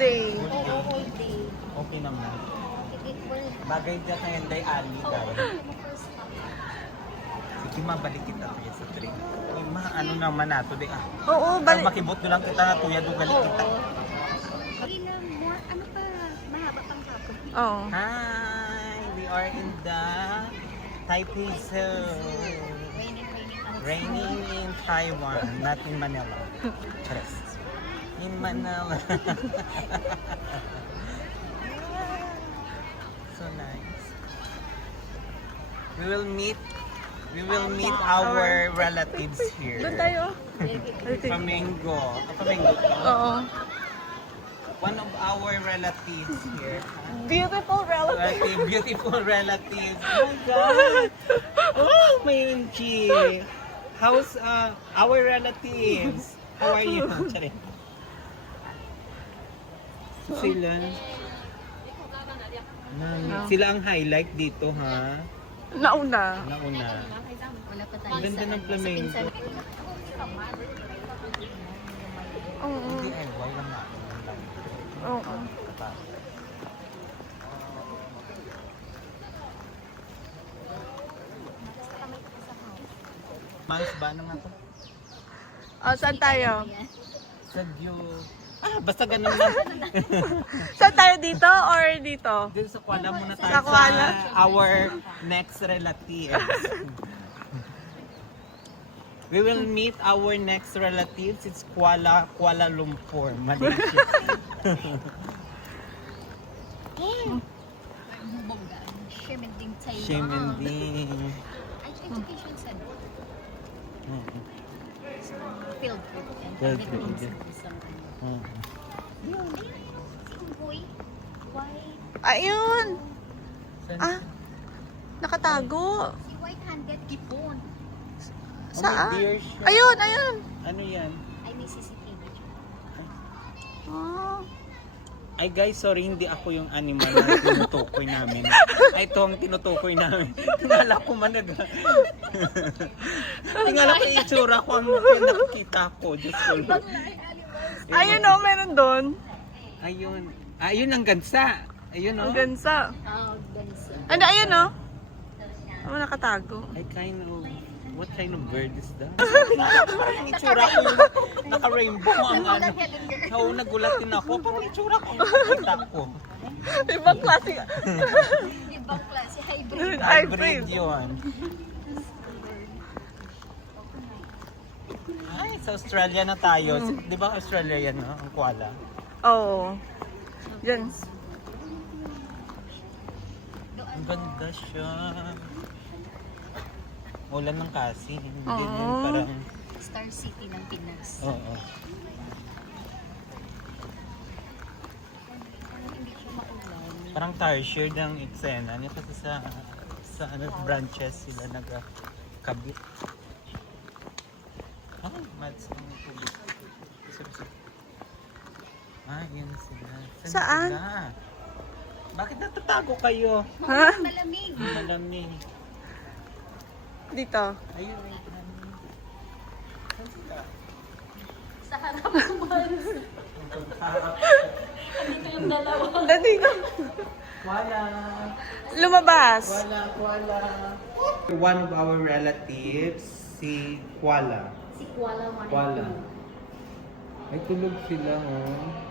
day. Oo, whole day. Okay naman. Tikikbol. Bagay dyan ngayon day ali guys. Sige, mabalik kita kaya sa train. Uy, ano naman nato day ah. Oo, Balik. Makibot lang kita na tuya dugali kita. Ilang more, ano pa, mahaba pang hapon. Oo. Hi, we are in the Taipei Zoo. Raining in Taiwan, not in Manila. Charis. In Manila. So nice. We will meet our relatives here. Doon tayo. Flamingo. Flamingo. Oo. One of our relatives here. Beautiful relative. Beautiful relatives. Oh my God. Oh, my Chi. How's our relatives? How are you? Charin. Sila. Sila ang highlight dito, ha? Nauna. Nauna. Wala pa tayo Ang ganda ng flamingo. Oo. Hindi, why lang nga. Oo. Mais ba naman ito? Oh, saan tayo? Sa Diyo. Basta ganun lang. Saan tayo dito or dito? Dito sa Kuala muna tayo Sa Kuala. our next relatives. We will meet our next relatives. It's Kuala Lumpur, Malaysia. Shemending Taiwan. Shemending. Education Center. Field trip. Field trip. Boy, why? Ayun! Ah, nakatago. Si white-handed gipon. Saan? dear siya. Ayun, ayun. Ano yan? Ay, may CCTV. Oh. Ay guys, sorry, hindi ako yung animal na tinutukoy namin. Ay, ito ang tinutukoy namin. Tingala ko managa. Tingala ko yung itsura ko ang nakikita ko. Diyos ko. Ayun o, meron doon. Ayun. Ayun ang gansa. Ayun Ang o. gansa. Oh, ganisa. Ano, ayun o. Oh, nakatago. I kind of, what kind of bird is that? Tingala ko parang yung itsura ko yung naka-rainbow ang ano. Oo, nagulat din ako. Parang yung itsura ko ang nakikita ko. Ibang klase. Ibang klase, hybrid. Hybrid yun. Ay, sa Australia na tayo. Di ba Australia yan, no? Ang koala. Oo. Diyan. Ang ganda siya. Ulan ng kasi. Hindi Oo. yun parang... Star City ng Pinas. Oo. Hindi siya maulan. Parang tired ang eksena niya kasi sa ano, branches sila nagkabit. Ah, mads ang tubig. Yun sila. Saan? Sila? Bakit natatago kayo? Ha? Malamig. Malamig. Dito. Ayun, wait. Saan sila? Sa harapan. Andito yung dalawa. Dito. Wala. Lumabas. Kuala. One of our relatives, si Kuala. Si Kuala Wanted. Kuala. Ay, tulog sila, oh.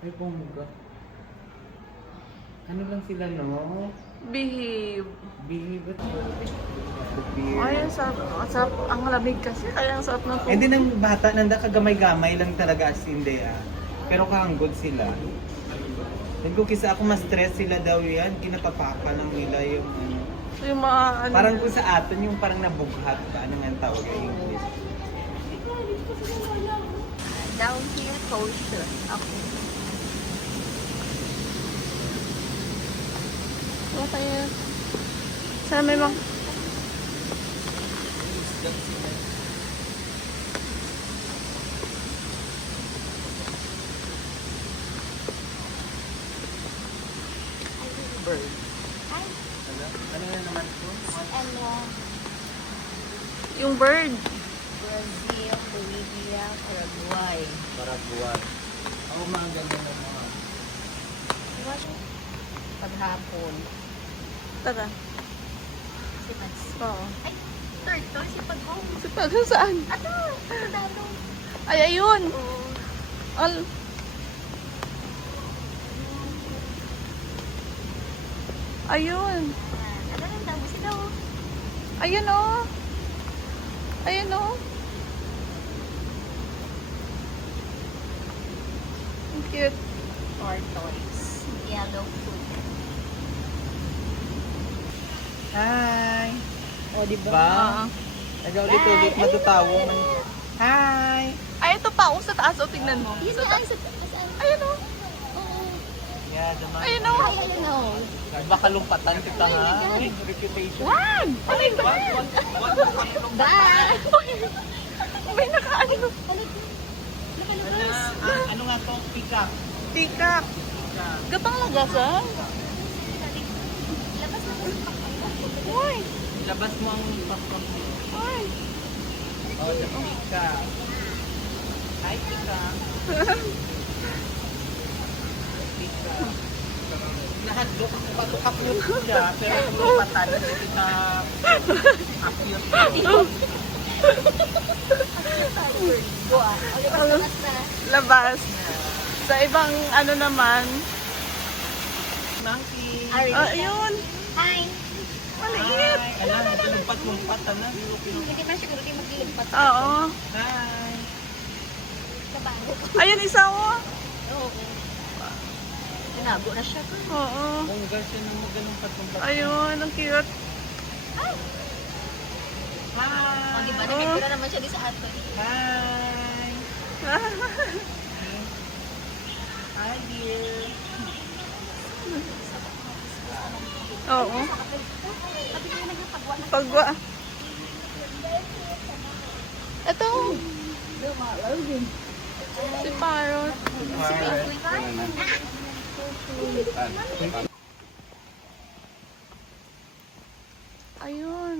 Ay, bongga. Ano lang sila, no? Behave. Behave at Ay, ang sarap. Ang lamig kasi. Kaya ang sarap ng And then ang bata, nanda kagamay-gamay lang talaga as in day, ah. Pero kahanggod sila. Nagko kisa ako ma-stress sila daw yan, kinapapaka lang nila yung Yung mga ano. parang kung sa atin yung parang nabughat ka, ano nga ang tawag yung English? Downhill coaster. Ako. Ano tayo? Sana may mga... Bird. Ay, Ano na naman ito? ano, Yung bird. Brazil, Bolivia, Paraguay. Jaguar. Oo, mga ganyan ng mga. Paghapon. Tara. Si Mads. Oo. Ay, turtle si Pag-home. Si Pag, saan? Ano? Dalo. Ay, ayun. Oo. Ayun. Ano lang daw? Si daw. Ayun oh. Ayun oh. Ang cute. Tortoise. Yellow food. Hi! O, di Ba? Nag-ulit-ulit matutawa man. Hi! Ay, ito pa. Oh, sa taas. Oh, tingnan mo. Yun Sa na, taas. sa taas. Ayun oh. Oo. Yeah, naman. Ayun oh. Ay, ayun o. Baka lumpatan kita Oh my ha. God. Uy, reputation. Wag! Oh my God! Bye! May nakaano. Nakalabas. Ano nga to? Peacock. Tikak. Gatang lagasan. Labas na. Uy. Ilabas mo ang pasok mo. Uy. Oh, the peacock. Hi, peacock. Peacock. Nahadlok ako patukap-luk siya, pero kung lumpatan, hindi kita appear ko. Buwa. O, labas na. Labas. Sa ibang ano naman. Monkey. Ayun. Hi! Maliit. Hi. Alam, lumpat-lumpat. Alam, Hindi pa siguro kayo maglilipat. Oo. Hi. Kabago. Ayun, isa oh. Oo. Tinago na siya. Oo. Bongga siya nang magalumpat-lumpat. Ayun, ang cute. Hi. O, di ba? Nagkikura naman siya di sa atin. Hi. Hi, dear. Oo. Sabi ko yung nagpagwa na. Pagwa. Ito. Si Parrot. Ayun.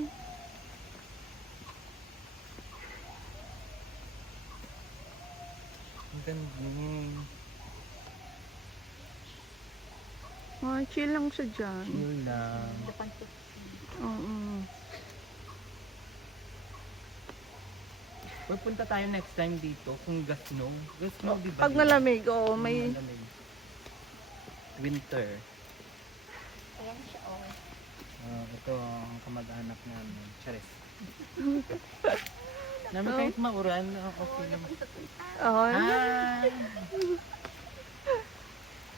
Ang galing. Chill lang siya dyan. Chill lang. Oo. Pupunta tayo next time dito kung gasno. Gasno, di ba? Pag malamig, oo, may... Malamig. Winter. Ayan siya, o. Ito ang kamag-anak namin. Charis. Namin kahit mauran, okay lang. Oo. Hi!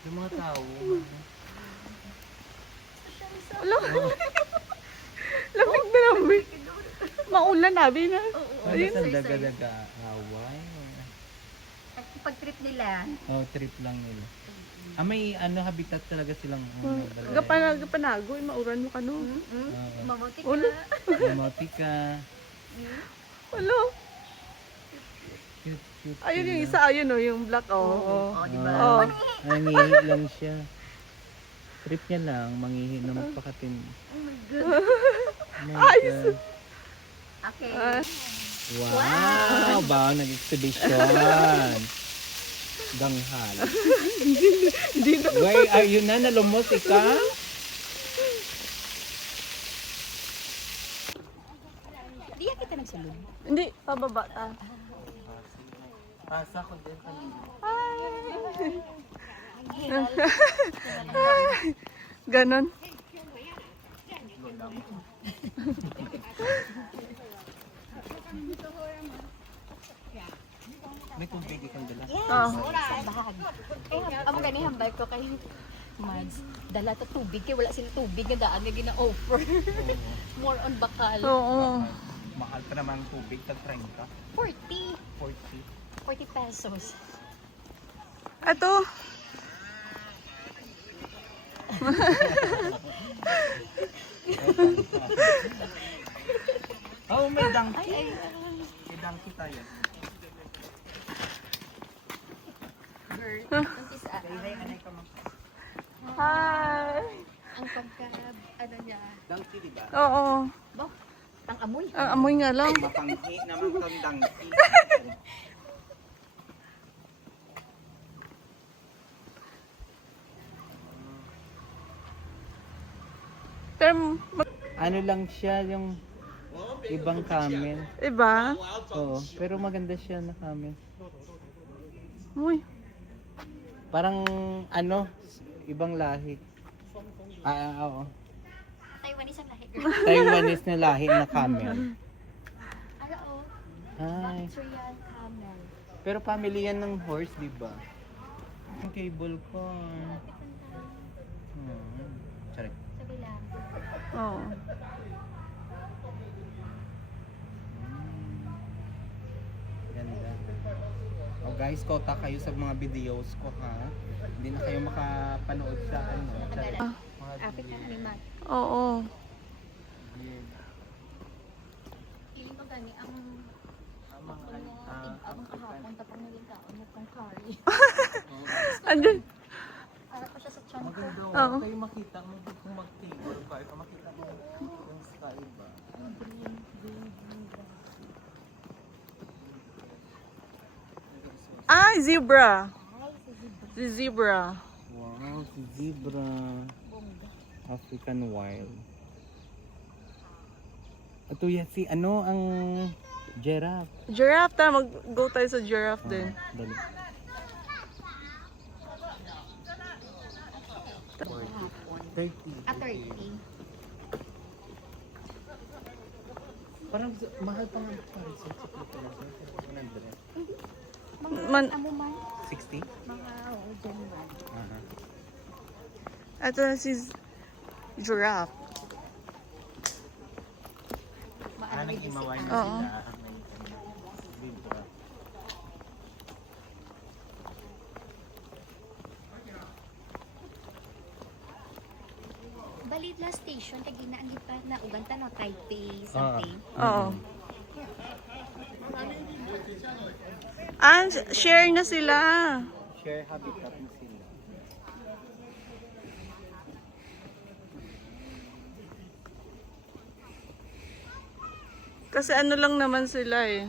Yung mga tao. Alam. Lamig na lamig. Maulan nabi na. Ano sa daga-daga away? At pag-trip nila, Trip lang nila. May habitat talaga silang Gapanago, mauran mo ka no. mabuti ka. Ulo. Motika. Wala. Cute. Ayun yung isa, ayun o, yung black, oo. O, di ba? Oo. Nangihi lang siya. Trip niya lang, mangihi na magpakatin. Ayos. Okay. Wow! Ba, nag-exhibition. Ganghal. Hindi na. Why, ayun na, nalumos ikaw? Di yan kita nagsulong. Hindi, pababa ta. Pasa ko din kanina. Ganon. May tubig ikang dala. Yes, Ah. sa bahag. Amo gani hambay ko kay Mads. Dala ta tubig kay wala sila tubig nga daan nga gina-offer. More on bakal. Oo. Mahal pa naman ang tubig, tag 30. 40. 40. 40 pesos. Ito. Oh, may donkey. Ay. May donkey tayo. Girl, umpisa. Hi. Ang pagka ano niya. Donkey, di ba? Oo. Bo, ang amoy. Ang amoy nga lang. Mapanghi naman tong donkey. Pero, Ano lang siya, yung ibang camel. iba? Oo, pero maganda siya na camel. Uy. Parang ano, ibang lahi. Oo. Taiwanese ang lahi. Taiwanese na lahi na camel. Ano oh? Ay. Bactrian camel. Pero family yan ng horse, di ba? Yung cable ko. Sorry. Sabi lang. Oo. Ganda. Oh guys, kota kayo sa mga videos ko ha. Hindi na kayo makapanood sa ano. Sorry. Mga African animal. Oo. video. Ili mo gani ang ang kahapon tapos naling kaon na kong curry. Andun. Para pa siya sa chan ko. Maganda Oo. kayo makita mo kung mag-cable ka. Ito makita mo yung sky ba? Ah, zebra. Ay, si Zibra. Si zebra. Wow, si zebra. Bongga. African wild. Ito yan si ano ang giraffe. Giraffe, tara. Mag-go tayo sa giraffe din. Dali. Kahapon. 30. Ah, 30. Parang mahal pa nga Paris. 100. Mga Man- amo man. 60? Mga dyan man. Ito na si giraffe. Maano din Imaway si na Oo. sila. Zebra. Balid na station kay ginaanggit pa na uganta no Taipei something. Oo. Ah, share na sila. Share habitat na sila. Kasi ano lang naman sila eh.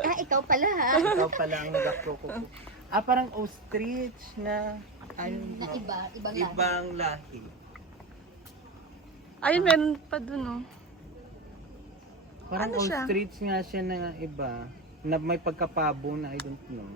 Ah, ikaw pala ha. Ikaw pala ang nag-akroko. Ah, parang ostrich na ayun, Na ibang lahi. ibang lahi. Ayun, meron pa dun oh. Parang Ano siya? ostrich nga siya na iba na may pagkapabo na I don't know.